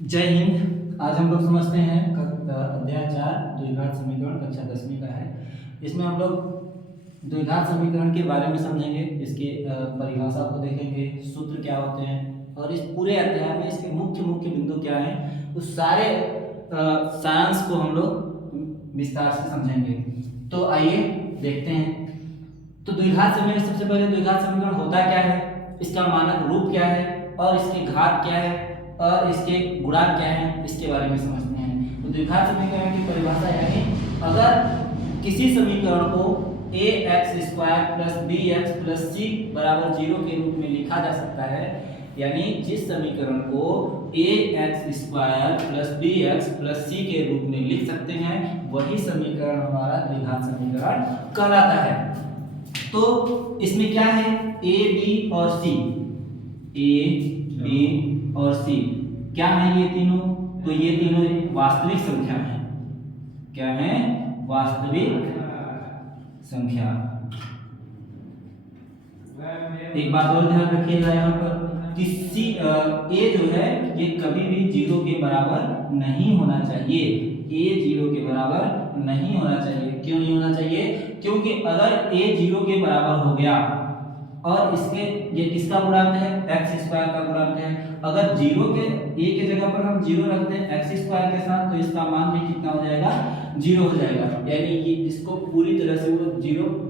जय हिंद। आज हम लोग समझते हैं अध्याय 4 द्विघात समीकरण कक्षा 10वीं का है। इसमें हम लोग द्विघात समीकरण के बारे में समझेंगे, इसके परिभाषा को देखेंगे, सूत्र क्या होते हैं और इस पूरे अध्याय में इसके मुख्य मुख्य बिंदु क्या हैं, उस सारे सारांश को हम लोग विस्तार से समझेंगे। तो आइए देखते हैं। तो द्विघात समीकरण, सबसे पहले द्विघात समीकरण होता क्या है, इसका मानक रूप क्या है और इसके घात क्या है और इसके गुणांक क्या है, इसके बारे में समझते हैं। तो द्विघात समीकरण की परिभाषा यानी अगर किसी समीकरण को ax² plus bx plus c बराबर 0 के रूप में लिखा जा सकता है, यानी जिस समीकरण को ax² plus bx plus c के रूप में लिख सकते हैं, वही समीकरण हमारा द्विघात समीकरण कहलाता है। तो इसमें क्या है, a b और c, a b और c क्या है, ये तीनों, तो ये तीनों वास्तविक संख्या हैं। क्या है, वास्तविक संख्या। एक बात और ध्यान रखिएगा यहाँ पर कि सी ए जो है ये कभी भी 0 के बराबर नहीं होना चाहिए। ए 0 के बराबर नहीं होना चाहिए। क्यों नहीं होना चाहिए? क्योंकि अगर ए 0 के बराबर हो गया और इसके ये किसका गुणांक है, x² का गुणांक है। अगर 0 के a के जगह पर हम 0 रखते हैं x² के साथ, तो इसका मान भी कितना हो जाएगा, 0 हो जाएगा। यानी ये इसको पूरी तरह से वो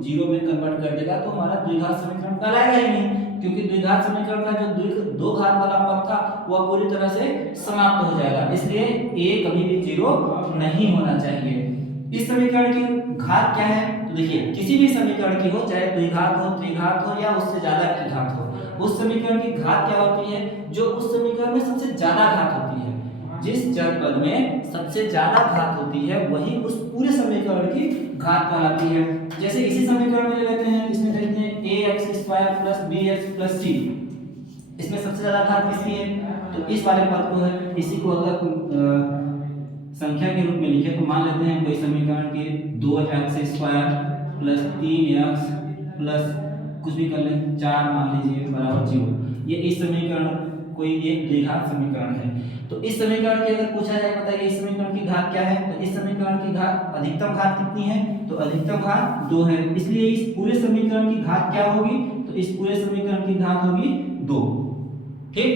0 में कन्वर्ट कर देगा, तो हमारा द्विघात समीकरण कहलाएगा ही नहीं, क्योंकि द्विघात समीकरण का जो दो घात वाला पद था वह पूरी तरह से समाप्त हो जाएगा। इसलिए a कभी भी 0 नहीं होना चाहिए। इस समीकरण की घात क्या है, तो देखिए किसी भी समीकरण की हो, चाहे द्विघात हो, त्रिघात हो या उससे ज्यादा की घात हो, उस समीकरण की घात क्या होती है, जो उस समीकरण में सबसे ज्यादा घात होती है। जिस चर पद में सबसे ज्यादा घात होती है वही उस पूरे समीकरण की घात कहलाती है। जैसे इसी समीकरण में ले लेते हैं, इसमें देखते हैं ax² plus bx plus c, इसमें सबसे ज्यादा घात किसकी है, तो इस वाले पद को है। इसी को अगर संख्या के रूप में लिखे तो मान लेते हैं कोई समीकरण की 2x² प्लस 3x प्लस कुछ भी कर लें 4 मान लीजिए बराबर 0। ये इस समीकरण कोई एक द्विघात समीकरण है। तो इस समीकरण की अगर पूछा जाए, बताइए इस समीकरण की घात क्या है, तो इस समीकरण की घात, अधिकतम घात कितनी है, तो अधिकतम घात 2 है। इसलिए इस पूरे समीकरण की घात क्या होगी, तो इस पूरे समीकरण की घात होगी 2। ठीक,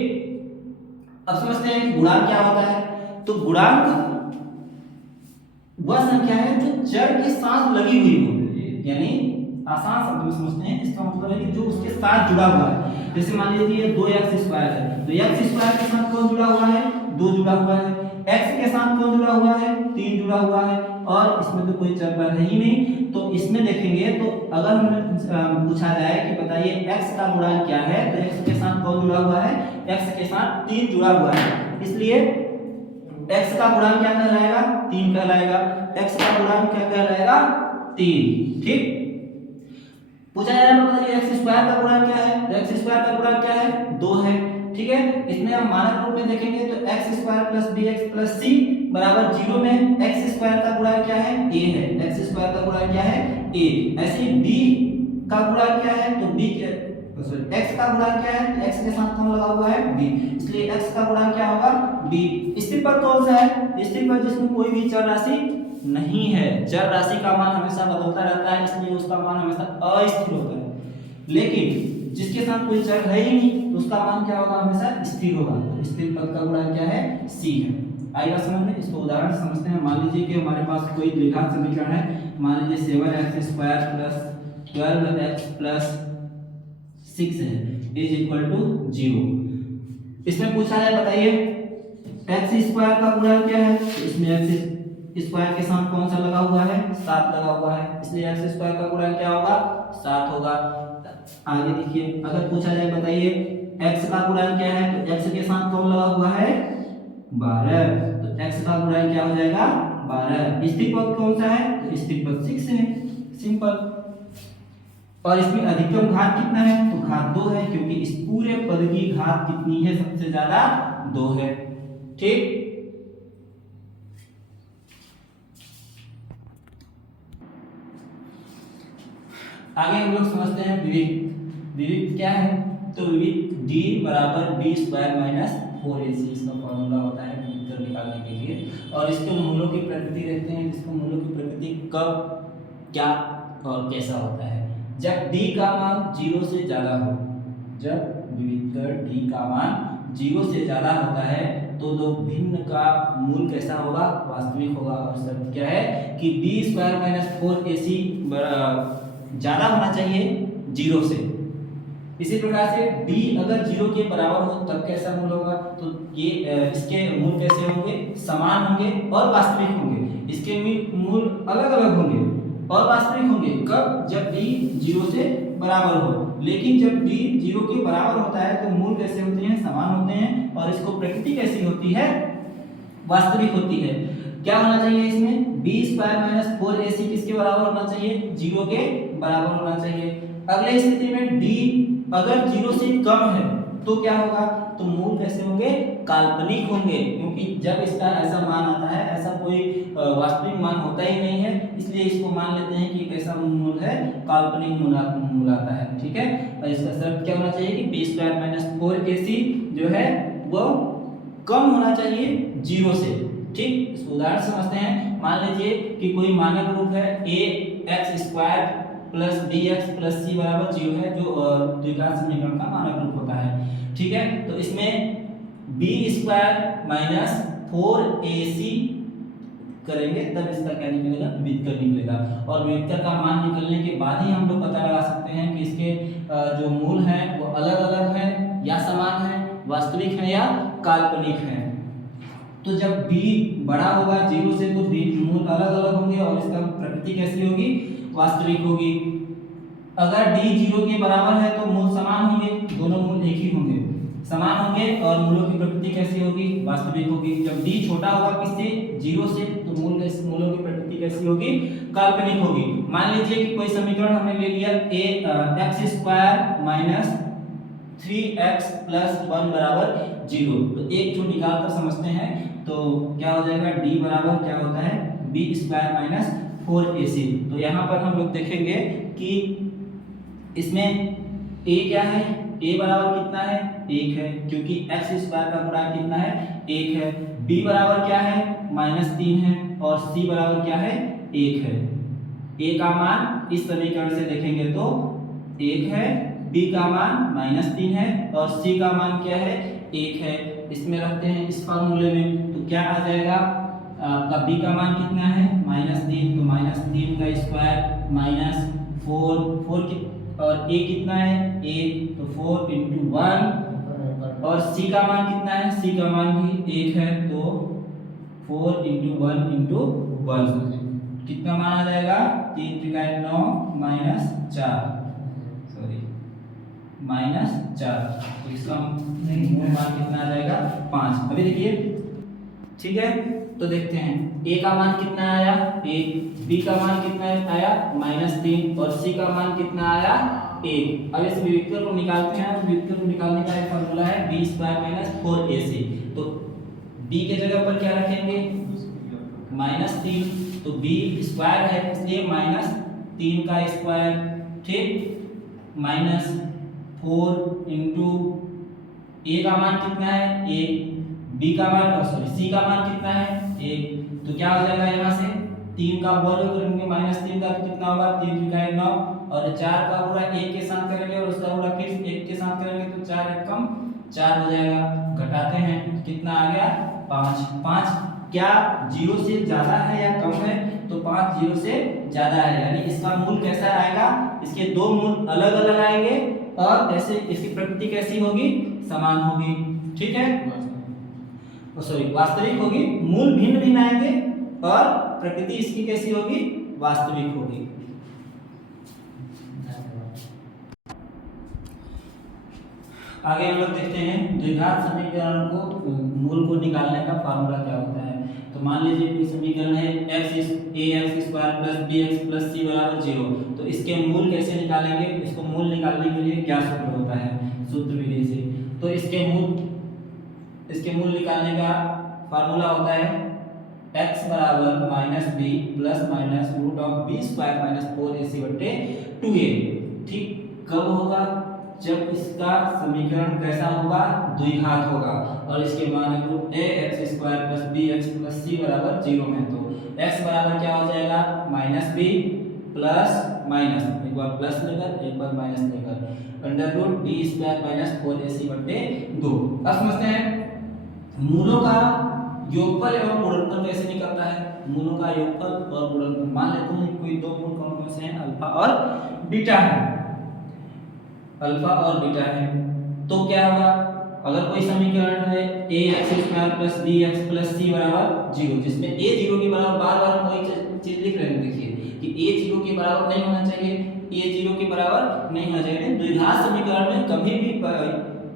अब समझते हैं कि गुणांक क्या होता है। तो गुणांक वह संख्या है जो चर के साथ लगी हुई हो, यानी आसान शब्द में समझते हैं, इसका मतलब है कि जो उसके साथ जुड़ा हुआ है। जैसे मान लीजिए 2x² है, तो x² के साथ कौन जुड़ा हुआ है, 2 जुड़ा हुआ है। x के साथ कौन जुड़ा हुआ है, 3 जुड़ा हुआ है, और इसमें तो कोई चर पर है ही नहीं। तो इसमें देखेंगे तो अगर हमें पूछा जाए कि बताइए x का गुणांक क्या है, तो x के साथ कौन जुड़ा हुआ है, x के साथ 3 जुड़ा हुआ है। इसलिए x का गुणांक क्या कहलाएगा, 3 कहलाएगा। x का गुणांक क्या कहलाएगा, 3। ठीक, पूछा जा रहा है बताइए x² का गुणांक क्या है, तो x² का गुणांक क्या है, 2 है। ठीक है, इसमें हम मानक रूप में देखेंगे तो x² plus bx plus c बराबर 0 में x² का गुणांक क्या है, a है। x² का गुणांक क्या है, a। ऐसे ही b का गुणांक क्या है, तो b के सॉरी x का गुणांक क्या है, तो x के साथ कौन लगा हुआ है, b। इसलिए x का गुणांक क्या होगा, b। स्थिर पद कौन सा है, स्थिर पद जिसमें कोई भी चर राशि नहीं है। चर राशि का मान हमेशा बदलता रहता है, इसलिए उसका मान हमेशा अस्थिर होता है। लेकिन जिसके साथ कोई चर है ही नहीं, तो उसका मान क्या होगा, हमेशा स्थिर होगा। तो स्थिर पद का गुणांक क्या है, c है। आइए समझ में, इसको उदाहरण से समझते हैं। मान लीजिए कि हमारे पास कोई द्विघात समीकरण है, मान लीजिए 7x² प्लस 12x प्लस 6 है इज इक्वल टू 0। इसमें पूछा है बताइए x² का गुणांक क्या है, तो इसमें x² के साथ कौन सा लगा हुआ है, 7 लगा हुआ है। इसलिए x² का गुणांक क्या होगा, 7 होगा। आगे देखिए, अगर पूछा जाए बताइए x का गुणांक क्या है, तो x के साथ कौन लगा हुआ है, 12। तो x का गुणांक क्या हो जाएगा, 12। स्थिर पद कौन सा है, तो स्थिर पद 6 है, सिंपल। और इसमें अधिकतम घात कितना है, तो घात 2 है, क्योंकि इस पूरे पद की घात कितनी है, सबसे ज्यादा 2 है। ठीक, आगे हम लोग समझते हैं विविक्त। विविक्त क्या है, तो डी बराबर बी स्क्वायर माइनस 4ac इसका फॉर्मूला होता है विभेदक निकालने के लिए। और इसके मूलों की प्रकृति देखते हैं, इसको मूलों की प्रकृति कब क्या और कैसा होता है। जब d का मान 0 से ज्यादा हो, जब विभेदक d का मान 0 से ज्यादा होता है तो दो भिन्न का मूल कैसा होगा, वास्तविक होगा। और शर्त क्या है कि बी स्क्वायर माइनस 4ac ज्यादा होना चाहिए 0 से। इसी प्रकार से b अगर 0 के बराबर हो तब कैसा मूल होगा, तो ये इसके मूल कैसे होंगे, समान होंगे और वास्तविक होंगे। इसके मूल अलग अलग होंगे और वास्तविक होंगे कब, जब b 0 से बराबर हो। लेकिन जब b 0 के बराबर होता है तो मूल कैसे होते हैं, समान होते हैं। और इसको प्रकृति कैसी होती है, वास्तविक होती है। क्या होना चाहिए इसमें, बी स्क्वायर माइनस 4ac किसके बराबर होना चाहिए, 0 के बराबर होना चाहिए। अगले स्थिति में d अगर 0 से कम है तो क्या होगा, तो मूल कैसे होंगे, काल्पनिक होंगे। क्योंकि जब इसका ऐसा मान आता है, ऐसा कोई वास्तविक मान होता ही नहीं है, इसलिए इसको मान लेते हैं कि कैसा मूल है, काल्पनिक मूल आता है। ठीक है, और इसका शर्त क्या होना चाहिए कि बी स्क्वायर माइनस 4ac जो है वो कम होना चाहिए 0 से। ठीक, इसको उदाहरण समझते हैं। मान लीजिए कि कोई मानक रूप है ax² plus bx plus c बराबर 0 है, जो द्विघात समीकरण का मानक रूप होता है। ठीक है, तो इसमें b स्क्वायर माइनस 4ac करेंगे तब इसका क्या निकलेगा, विभेदक निकलेगा। और विभेदक का मान निकलने के बाद ही हम लोग पता लगा सकते हैं कि इसके जो मूल हैं वो अलग अलग हैं या समान हैं, वास्तविक हैं या काल्पनिक हैं। तो जब b बड़ा होगा 0 से तो b मूल अलग अलग होंगे और इसका प्रकृति कैसी होगी, वास्तविक होगी। अगर d 0 के बराबर है तो मूल समान होंगे, दोनों मूल एक ही होंगे, समान होंगे और मूलों की प्रकृति कैसी होगी, वास्तविक होगी। जब d छोटा होगा किससे, 0 से, तो मूलों की प्रकृति कैसी होगी, काल्पनिक होगी। मान लीजिए कि कोई समीकरण हमने ले लिया x² माइनस 3x प्लस 1 बराबर 0। तो एक जो निकाल कर समझते हैं तो क्या हो जाएगा, d बराबर क्या होता है, b स्क्वायर माइनस 4ac। तो यहाँ पर हम लोग देखेंगे कि इसमें a क्या है, a बराबर कितना है, 1 है, क्योंकि x स्क्वायर का गुणा कितना है, 1 है। b बराबर क्या है, -3 है और c बराबर क्या है, 1 है। a का मान इस समीकरण से देखेंगे तो 1 है, b का मान -3 है और c का मान क्या है, 1 है। इसमें रखते हैं इस फॉर्मूले में, तो क्या आ जाएगा आपका b का मान कितना है, -3, तो -3 का स्क्वायर माइनस 4 और a कितना है, 1, तो 4 × 1 और c का मान कितना है, c का मान भी 1 है, तो 4 × 1 × 1 कितना मान आ जाएगा, 3 × 9 -4, सॉरी -4। तो इसका मूल मान कितना आ जाएगा, 5। अभी देखिए, ठीक है, तो देखते हैं a का मान कितना आया, 1, b का मान कितना आया, -3 और c का मान कितना आया, 1। अब इस विभेदक को निकालते हैं। विभेदक को निकालने का एक फॉर्मूला है b स्क्वायर माइनस 4ac। तो b के जगह पर क्या रखेंगे, -3, तो b स्क्वायर है इसलिए -3 का स्क्वायर, ठीक, -4 × a का मान कितना है, 1, b का मान सॉरी c का मान कितना है, 1। तो क्या हो जाएगा, यहाँ से 3 का वर्ग करेंगे -3 का तो कितना होगा, 3 × 9 और 4 का पूरा 1 के साथ करेंगे और उसका पूरा फिर 1 के साथ करेंगे तो 4 1 कम 4 हो जाएगा। घटाते हैं कितना आ गया, 5। क्या 0 से ज्यादा है या कम है, तो 5 0 से ज्यादा है, यानी इसका मूल कैसा आएगा, इसके दो मूल अलग अलग आएंगे और ऐसे इसकी प्रकृति कैसी होगी, समान होगी। ठीक है, सॉरी वास्तविक होगी, मूल भिन्न भिन्न आएंगे और प्रकृति इसकी कैसी होगी, वास्तविक होगी। आगे हम लोग देखते हैं द्विघात समीकरण को मूल को निकालने का फार्मूला क्या होता है। तो मान लीजिए कोई समीकरण है ax² plus bx plus c बराबर 0। तो इसके मूल कैसे निकालेंगे, इसको मूल निकालने के लिए क्या सूत्र होता है, सूत्र विधि से। तो इसके मूल निकालने का फार्मूला होता है x बराबर -b plus minus √b² -4ac/2a। ठीक, कब होगा, जब इसका समीकरण कैसा होगा, द्विघात होगा और इसके मानक रूप ax² + bx + c बराबर 0 है। तो x बराबर क्या हो जाएगा, -b प्लस माइनस, एक बार प्लस लेकर एक बार माइनस लेकर √b² - 4ac/2। अब समझते हैं मूलों का योगफल एवं गुणनफल कैसे निकलता है। मूलों का योगफल और गुणनफल, मान लेते हैं कोई दो मूल कौन कौन से हैं, अल्फा और बीटा है, अल्फा और बीटा है। तो क्या होगा, अगर कोई समीकरण है ax² + bx + c बराबर 0, जिसमें a 0 के बराबर, बार-बार हम वही चीज लिख रहे हैं, देखिए कि a 0 के बराबर नहीं होना चाहिए, a 0 के बराबर नहीं होना चाहिए। द्विघात समीकरण में कभी भी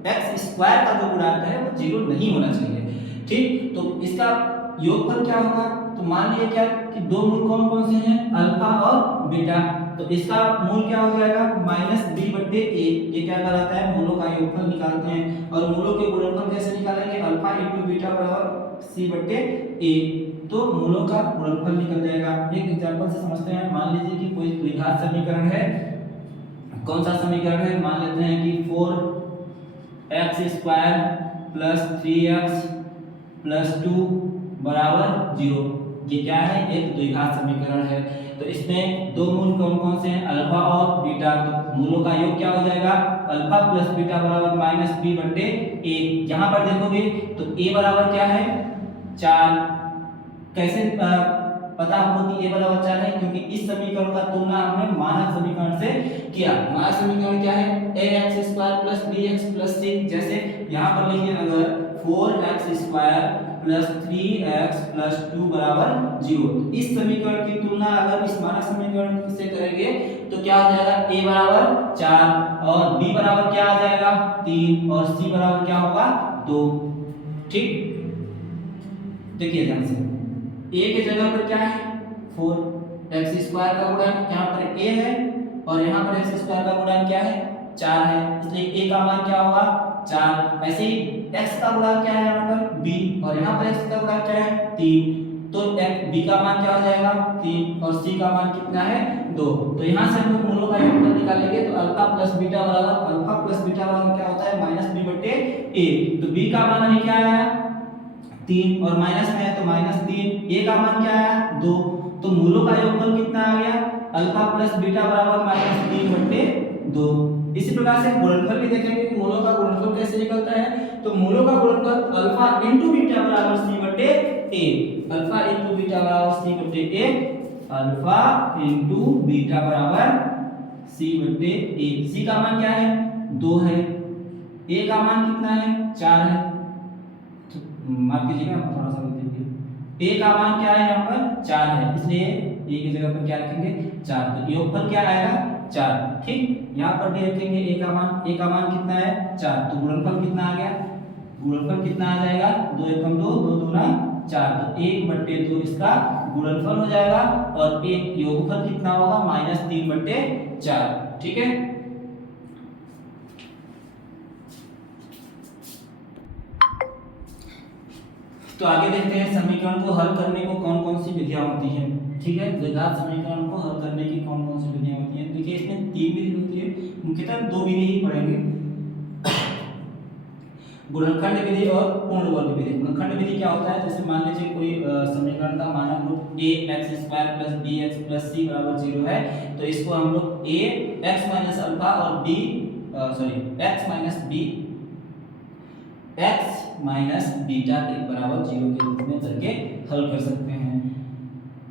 x² का जो गुणांक है वो 0 नहीं होना चाहिए, ठीक। तो इसका योगफल क्या होगा, तो मान लिया क्या कि दो मूल कौन कौन से हैं, अल्फा और बीटा। तो इसका मूल क्या हो जाएगा, -b/a। ये क्या कहलाता है, मूलों का योगफल निकालते हैं। और मूलों के गुणनफल कैसे निकालेंगे, अल्फा × बीटा बराबर c/a। तो मूलों का गुणनफल निकल जाएगा। एक एग्जांपल से समझते हैं। मान लीजिए कि कोई द्विघात समीकरण है, कौन सा समीकरण है, मान लेते हैं कि 4x² + 3x + 2 बराबर 0। ये क्या है, एक द्विघात समीकरण है। तो इसमें दो मूल कौन कौन से हैं, अल्फा और बीटा। तो मूलों का योग क्या हो जाएगा, अल्फा + बीटा बराबर -b/a। यहाँ पर देखोगे तो a बराबर क्या है, 4। कैसे पता हमको कि a बराबर 4 है, क्योंकि इस समीकरण का तुलना हमने मानक समीकरण से किया। मानक समीकरण क्या है, ax² + bx + c। जैसे यहाँ पर लिखिए, अगर 4x² + 3x + 2 बराबर 0, इस समीकरण की तुलना अगर इस मानक समीकरण से करेंगे तो क्या हो जाएगा, a बराबर 4 और b बराबर क्या आ जाएगा, 3 और c बराबर क्या होगा, 2, ठीक। देखिए ध्यान से, a के जगह पर क्या है, 4x² का गुणांक यहाँ पर a है और यहाँ पर x² का गुणांक क्या है, 4 है, इसलिए a का मान क्या होगा, 4। ऐसे ही x का गुणांक क्या है यहाँ पर, b, और यहाँ पर x का गुणांक क्या है, 3। तो b का मान क्या हो जाएगा, 3 और c का मान कितना है, 2। तो यहाँ से हम लोग मूलों का योगफल निकालेंगे। तो अल्फा + बीटा बराबर क्या होता है, -b/a। तो b का मान अभी क्या आया, 3 और माइनस में है तो -3। a का मान क्या आया, 2। तो मूलों का योगफल कितना आ गया, अल्फा + बीटा बराबर -3/2। इसी प्रकार से गुणनफल भी देखेंगे कि मूलों का गुणनफल कैसे निकलता है। तो मूलों का गुणनफल अल्फा × बीटा बराबर c/a, अल्फा × बीटा बराबर c/a, अल्फा × बीटा बराबर c/a। c का मान क्या है, 2 है, a का मान कितना है, 4 है। माफ कीजिएगा, थोड़ा सा देखिए, a का मान क्या है, यहाँ पर 4 है, इसलिए a की जगह पर क्या रखेंगे, 4। तो योगफल क्या आएगा, 4, ठीक। यहाँ पर भी रखेंगे a का मान कितना है, 4। तो गुणनफल कितना आ गया, गुणनफल कितना आ जाएगा, 2 × 2 2 दूना 4। तो 1/2 इसका गुणनफल हो जाएगा और एक योगफल कितना होगा, -3/4, ठीक है। तो आगे देखते हैं समीकरण को हल करने को कौन कौन सी विधियां होती हैं, ठीक है। द्विघात समीकरण को हल करने की कौन कौन सी विधियां होती हैं। देखिए इसमें 3 विधि होती है, मुख्यतः 2 विधि ही पढ़ेंगे, गुणनखंड विधि और पूर्ण वर्ग विधि। गुणनखंड विधि क्या होता है, जैसे मान लीजिए कोई समीकरण का मानक रूप ax² + bx + c बराबर 0 है, तो इसको हम लोग x - अल्फा और x - बीटा के बराबर 0 के रूप में करके हल कर सकते हैं।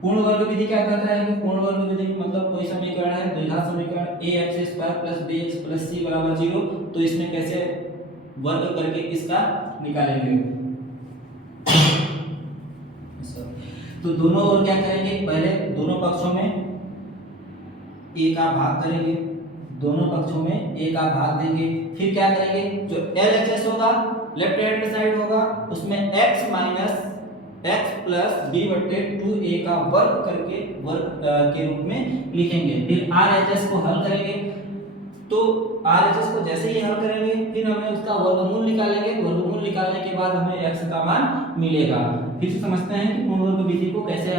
पूर्ण वर्ग विधि क्या कहता है कि पूर्ण वर्ग विधि मतलब कोई समीकरण है, द्विघात समीकरण ax² + bx + c बराबर 0, तो इसमें कैसे वर्ग करके इसका निकालेंगे। तो दोनों ओर क्या करेंगे, पहले दोनों पक्षों में a का भाग करेंगे, दोनों पक्षों में a का भाग देंगे, फिर क्या करेंगे, जो LHS होगा लेफ्ट हैंड साइड होगा उसमें x + b/2a का वर्ग करके वर्ग के रूप में लिखेंगे। फिर RHS को हल करेंगे, तो RHS को जैसे ही हल करेंगे फिर हमें उसका वर्गमूल निकालेंगे। वर्गमूल निकालने के बाद हमें x का मान मिलेगा। फिर से समझते हैं कि पूर्ण वर्ग विधि को कैसे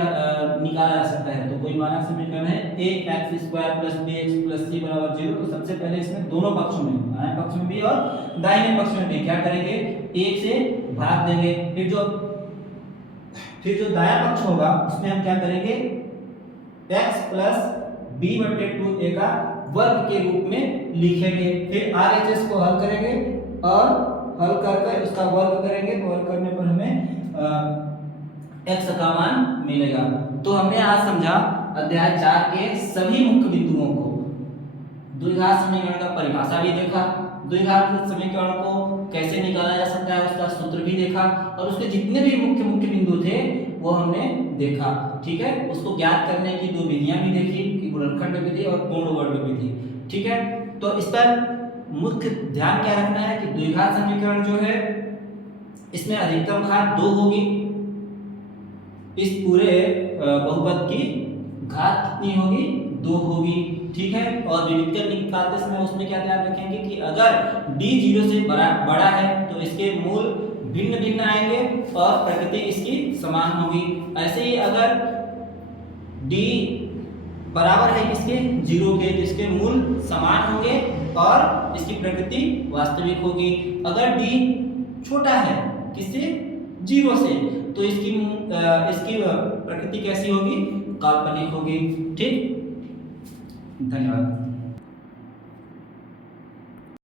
निकाला जा सकता है। तो कोई मानक समीकरण है ax square plus bx plus c बराबर 0। तो सबसे पहले इसमें दोनों पक्षों में, दाहिने पक्ष में भी और दाहिने पक्ष में भी क्या करेंगे, 1 से भाग देंगे। फिर जो दायां पक्ष होगा उसमें हम क्या करेंगे, x प्लस b बटे 2a का वर्ग के रूप में लिखेंगे। फिर RHS को हल करेंगे और हल करके उसका वर्ग करेंगे, तो वर्ग करने पर हमें x का मान मिलेगा। तो हमने आज समझा अध्याय 4 के सभी मुख्य बिंदुओं को, द्विघात समीकरण का परिभाषा भी देखा, द्विघात समीकरण को कैसे निकाला जा सकता है उसका सूत्र भी देखा, और उसके जितने भी मुख्य मुख्य बिंदु थे वो हमने देखा। ठीक है, उसको ज्ञात करने की दो विधियां भी देखी कि गुणनखंड विधि और पूर्ण वर्ग विधि। ठीक है, तो इस पर मुख्य ध्यान क्या रखना है कि द्विघात समीकरण जो है इसमें अधिकतम घात 2 होगी, इस पूरे बहुपद की घात कितनी होगी, 2 होगी। ठीक है, और विविधकरण निकालते समय उसमें क्या ध्यान रखेंगे कि अगर d 0 से बड़ा है तो इसके मूल भिन्न भिन्न आएंगे और प्रकृति इसकी समान होगी। ऐसे ही अगर d बराबर है इसके 0 के तो इसके मूल समान होंगे और इसकी प्रकृति वास्तविक होगी। अगर d छोटा है किससे, 0 से, तो इसकी प्रकृति कैसी होगी, काल्पनिक होगी। ठीक, धन्यवाद।